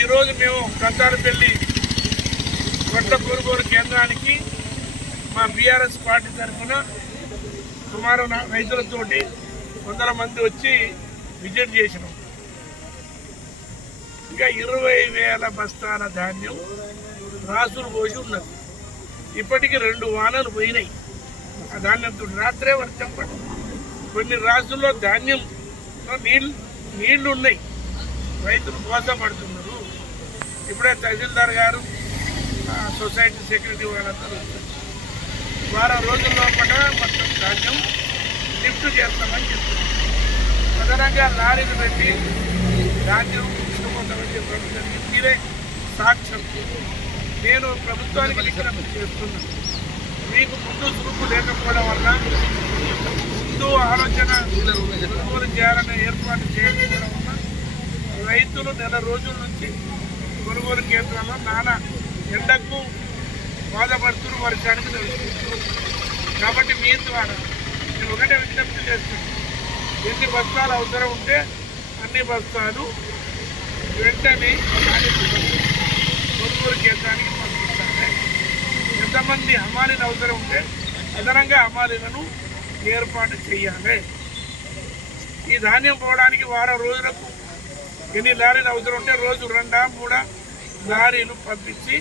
ఈరోజు మేము కంతారపల్లి వడ్ల కొనుగోలు కేంద్రానికి మా బీఆర్ఎస్ పార్టీ తరఫున సుమారు రైతులతోటి 100 మంది వచ్చి విజిట్ చేసినాం. ఇంకా 20,000 బస్తాల ధాన్యం రాసులు పోసి ఉన్నది. ఇప్పటికి 2 వానలు పోయినాయి. ఆ ధాన్యంతో రాత్రే వర్షం పడి కొన్ని రాసుల్లో ధాన్యంలో నీళ్లు ఉన్నాయి. రైతులు మోసపడుతున్నారు. ఇప్పుడే తహసీల్దార్ గారు సొసైటీ సెక్రటరీ వాళ్ళందరూ వారం రోజుల్లో కూడా మొత్తం ధాన్యం లిఫ్ట్ చేస్తామని చెప్తున్నారు. అదనంగా లారీలు పెట్టి ధాన్యం తీసుకుపోతామని చెప్పడం మీరే సాక్ష్యం. నేను ప్రభుత్వానికి విజ్ఞప్తి చేస్తున్నాను. మీకు ముందు చూపు లేకపోవడం వల్ల ముందు ఆలోచన కొనుగోలు చేయాలనే ఏర్పాటు చేయకపోవడం వల్ల రైతులు నెల రోజుల నుంచి కొనుగోలు కేంద్రాల్లో నానా ఎండకు బాధపడుతున్న వర్షానికి తెలుసుకుంటున్నారు. కాబట్టి మీ ద్వారా నేను ఒకటే విజ్ఞప్తి చేస్తున్నాను. ఎన్ని బస్తాలు అవసరం ఉంటే అన్ని బస్తాలు వెంటనే కొనుగోలు కేంద్రానికి పంపిస్తాను. ఎంతమంది హమాలీలు అవసరం ఉంటే అదనంగా హమాలీలను ఏర్పాటు చేయాలి. ఈ ధాన్యం పోవడానికి వారం రోజులకు ఎన్ని లారీలు అవసరం ఉంటే రోజు 2-3 లారీలు పంపించి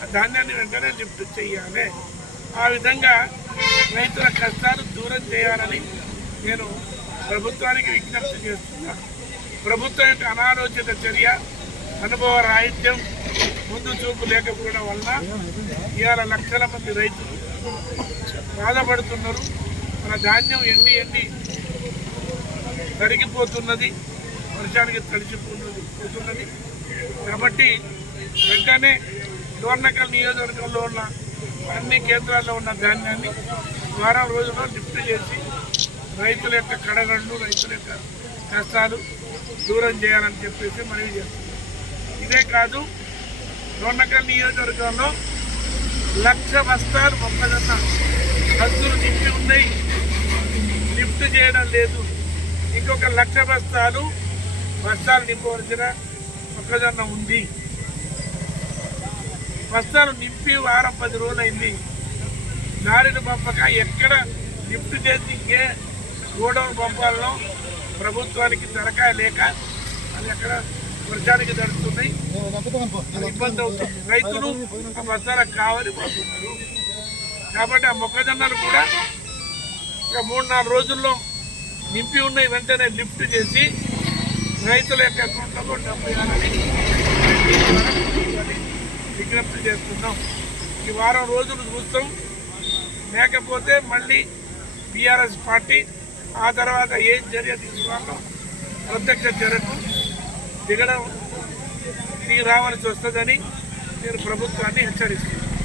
ఆ ధాన్యాన్ని వెంటనే లిఫ్ట్ చేయాలి. ఆ విధంగా రైతుల కష్టాలు దూరం చేయాలని నేను ప్రభుత్వానికి విజ్ఞప్తి చేస్తున్నాను. ప్రభుత్వం యొక్క అనాలోచిత చర్య, అనుభవ రాహిత్యం, ముందు చూపు లేకపోవడం వల్ల ఇవాళ లక్షల మంది రైతులు బాధపడుతున్నారు. మన ధాన్యం ఎండి తరిగిపోతున్నది, వర్షానికి తడిచిపోతున్నది. కాబట్టి వెంటనే డోర్నకల్ నియోజకవర్గంలో ఉన్న అన్ని కేంద్రాల్లో ఉన్న ధాన్యాన్ని వారం రోజుల్లో లిఫ్ట్ చేసి రైతుల యొక్క కడగండ్లు, రైతుల యొక్క కష్టాలు దూరం చేయాలని చెప్పేసి మనవి చేస్తున్నాం. ఇదే కాదు, డోర్నకల్ నియోజకవర్గంలో 1,00,000 బస్తాలు మొక్కజొన్న బస్సులు నింపి ఉన్నాయి, లిఫ్ట్ చేయడం లేదు. ఇంకొక 1,00,000 బస్తాలు నింపవలసిన మొక్కజొన్న ఉంది. బస్తాలు నింపి వారం 10 రోజులు అయింది. లారీలు పంపక ఎక్కడ లిఫ్ట్ చేసి ఇంకే గోడౌన్ పంపాలలో ప్రభుత్వానికి తలకాయ లేక అది ఎక్కడ వర్షానికి తడుస్తున్నాయి, ఇబ్బంది అవుతుంది. రైతులు ఆ బస్తాలకు కావాలి పోతున్నారు. కాబట్టి ఆ మొక్కజొన్నలు కూడా ఒక 3-4 రోజుల్లో నింపి ఉన్నాయి, వెంటనే లిఫ్ట్ చేసి రైతుల యొక్క అకౌంట్లలో డబ్బు వేయాలని విజ్ఞప్తి చేస్తున్నాం. ఈ వారం రోజులు చూస్తాం. లేకపోతే మళ్ళీ బీఆర్ఎస్ పార్టీ ఆ తర్వాత ఏం చర్య తీసుకోవాలో ప్రత్యక్ష చర్యకు దిగి రావాల్సి వస్తుందని నేను ప్రభుత్వాన్ని హెచ్చరిస్తున్నాను.